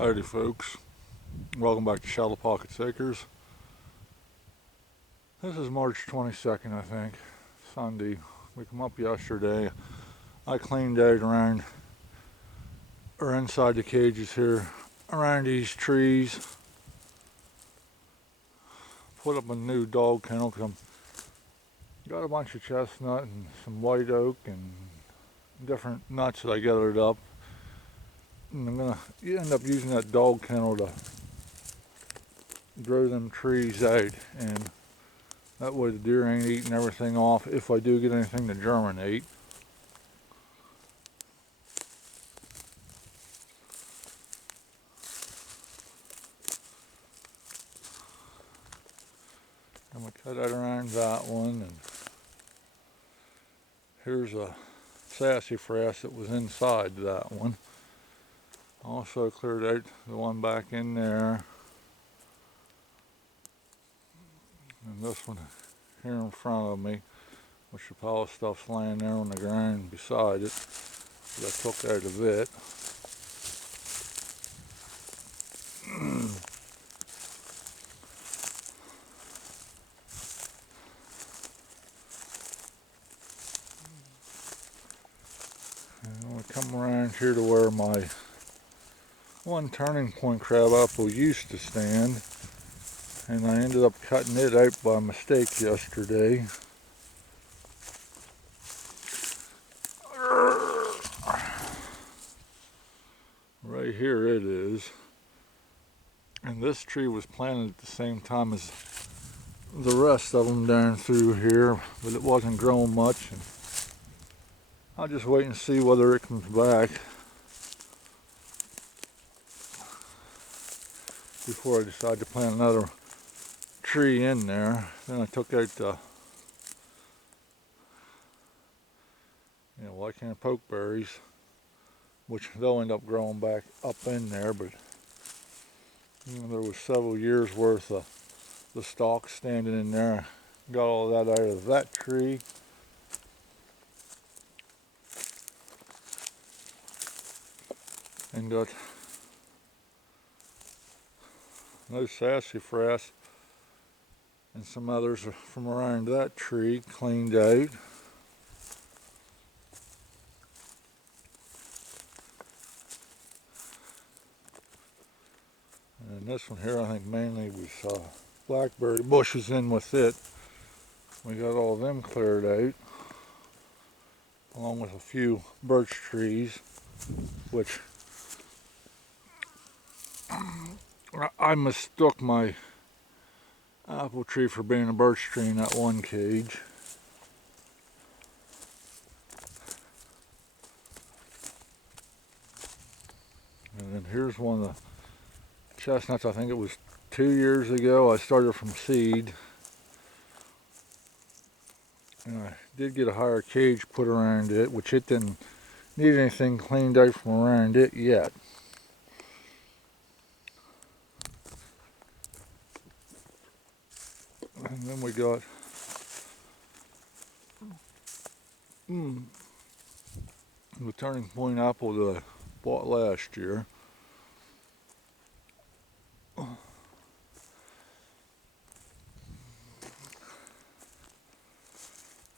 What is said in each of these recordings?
Howdy folks, welcome back to Shallow Pocket Acres. This is March 22nd, I think, Sunday. We come up yesterday. I cleaned out around, or inside the cages here, around these trees. Put up a new dog kennel because I got a bunch of chestnut and some white oak and different nuts that I gathered up. And I'm going to end up using that dog kennel to grow them trees out, and that way the deer ain't eating everything off if I do get anything to germinate. I'm going to cut out around that one, and here's a sassafras that was inside that one. Also cleared out the one back in there. And this one here in front of me, which the pile of stuff's laying there on the ground beside it. But I took out a bit. And we come around here to where my one turning point crab apple used to stand, and I ended up cutting it out by mistake yesterday. Right here it is. And this tree was planted at the same time as the rest of them down through here, but it wasn't growing much. And I'll just wait and see whether it comes back before I decide to plant another tree in there. Then I took out the white can pokeberries, which they'll end up growing back up in there, but there was several years worth of the stalks standing in there. Got all that out of that tree. And got those sassafras and some others from around that tree cleaned out. And this one here, I think mainly was blackberry bushes in with it. We got all of them cleared out, along with a few birch trees, which I mistook my apple tree for being a birch tree in that one cage. And then here's one of the chestnuts. I think it was 2 years ago. I started from seed. And I did get a higher cage put around it, which it didn't need anything cleaned out from around it yet. And then we got the turning point apple that I bought last year.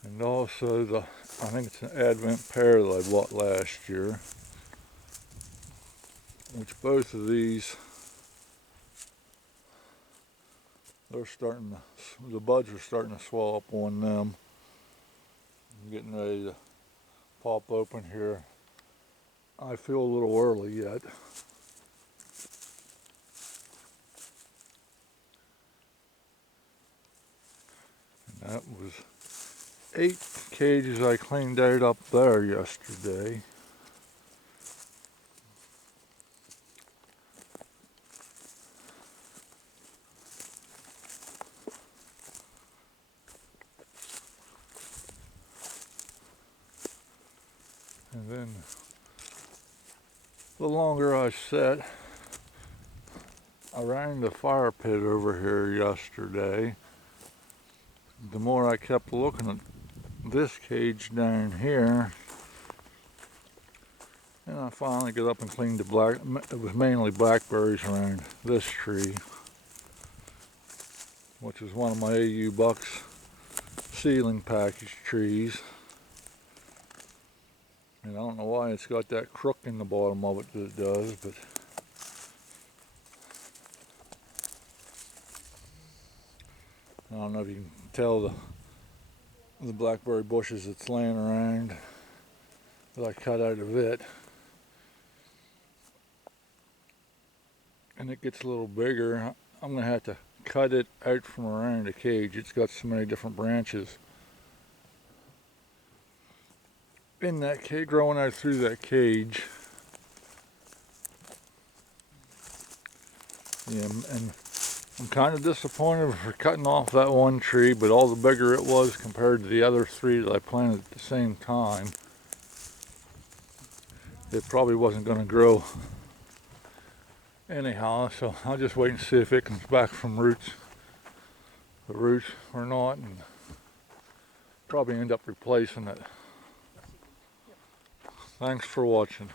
And also I think it's an Advent pear that I bought last year, which both of these, the buds are starting to swell up on them. I'm getting ready to pop open here. I feel a little early yet. And that was 8 cages I cleaned out up there yesterday. And then the longer I sat around the fire pit over here yesterday, the more I kept looking at this cage down here. And I finally got up and cleaned the black, it was mainly blackberries around this tree, which is one of my AU Bucks seedling package trees. And I don't know why it's got that crook in the bottom of it that it does, but I don't know if you can tell the blackberry bushes that's laying around that I cut out of it. And it gets a little bigger. I'm going to have to cut it out from around the cage. It's got so many different branches in that cage, growing out through that cage. Yeah, and I'm kind of disappointed for cutting off that one tree, but all the bigger it was compared to the other three that I planted at the same time, it probably wasn't going to grow anyhow. So I'll just wait and see if it comes back from the roots or not, and probably end up replacing it. Thanks for watching.